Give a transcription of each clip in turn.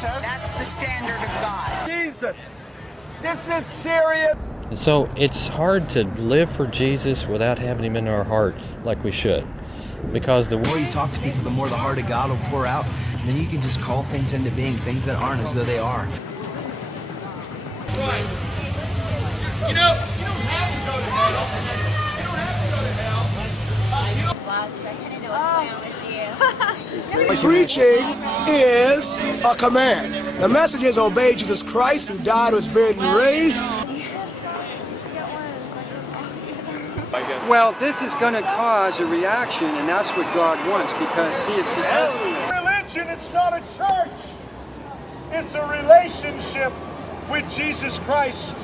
Jesus. That's the standard of God. Jesus. This is serious. So it's hard to live for Jesus without having him in our heart like we should. Because the more you talk to people, the more the heart of God will pour out. And then you can just call things into being, things that aren't as though they are. Right. You don't have to go to hell. You don't have to go to hell. Preaching is a command. The message is obey Jesus Christ, who died, was buried, and raised. Well, this is going to cause a reaction, and that's what God wants, because, see, it's because... Religion, it's not a church. It's a relationship with Jesus Christ.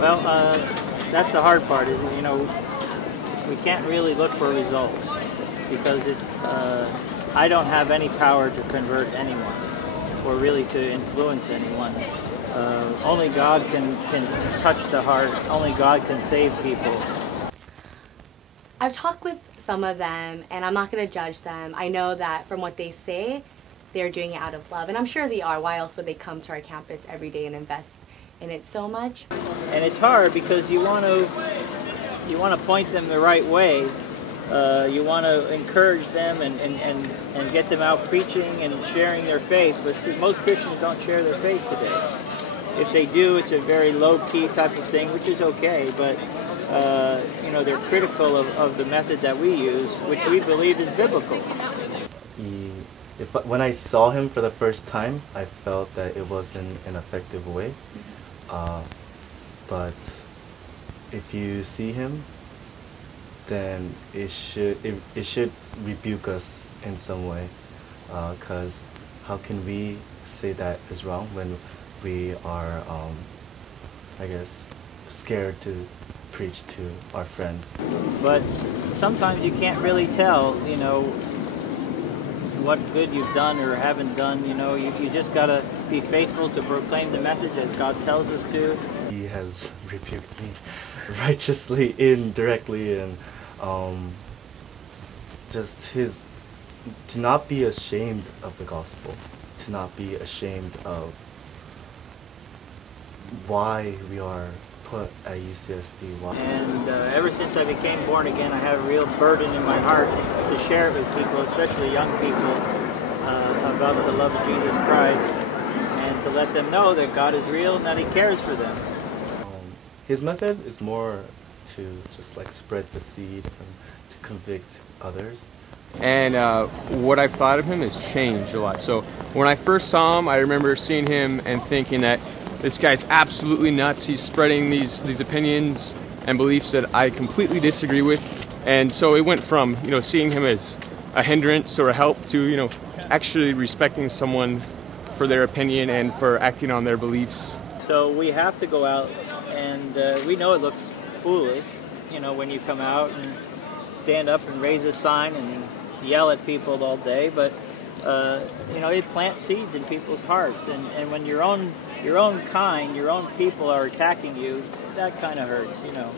Well, that's the hard part, is, you know, we can't really look for results, because I don't have any power to convert anyone, or really to influence anyone. Only God can touch the heart. Only God can save people. I've talked with some of them, and I'm not going to judge them. I know that from what they say, they're doing it out of love, and I'm sure they are. Why else would they come to our campus every day and invest in it so much? And it's hard because you want to point them the right way. You want to encourage them and get them out preaching and sharing their faith, but most Christians don't share their faith today. If they do, it's a very low-key type of thing, which is okay, but you know, they're critical of the method that we use, which we believe is biblical. When I saw him for the first time, I felt that it wasn't an effective way. But if you see him, then it should rebuke us in some way, because how can we say that is wrong when we are, I guess, scared to preach to our friends. But sometimes you can't really tell, you know, what good you've done or haven't done. You know, you just gotta be faithful to proclaim the message as God tells us to. He has rebuked me righteously, indirectly, and just to not be ashamed of the gospel, to not be ashamed of why we are put at UCSD. And ever since I became born again, I have a real burden in my heart to share it with people, especially young people, about the love of Jesus Christ, and to let them know that God is real and that He cares for them. His method is more to just like spread the seed and to convict others. And what I've thought of him has changed a lot. So when I first saw him, I remember seeing him and thinking that this guy's absolutely nuts. He's spreading these opinions and beliefs that I completely disagree with. And so it went from, you know, seeing him as a hindrance or a help to, you know, actually respecting someone for their opinion and for acting on their beliefs. So we have to go out, and we know it looks foolish, you know, when you come out and stand up and raise a sign and yell at people all day, but you know, it plants seeds in people's hearts, and when your own kind, your own people are attacking you, that kind of hurts, you know.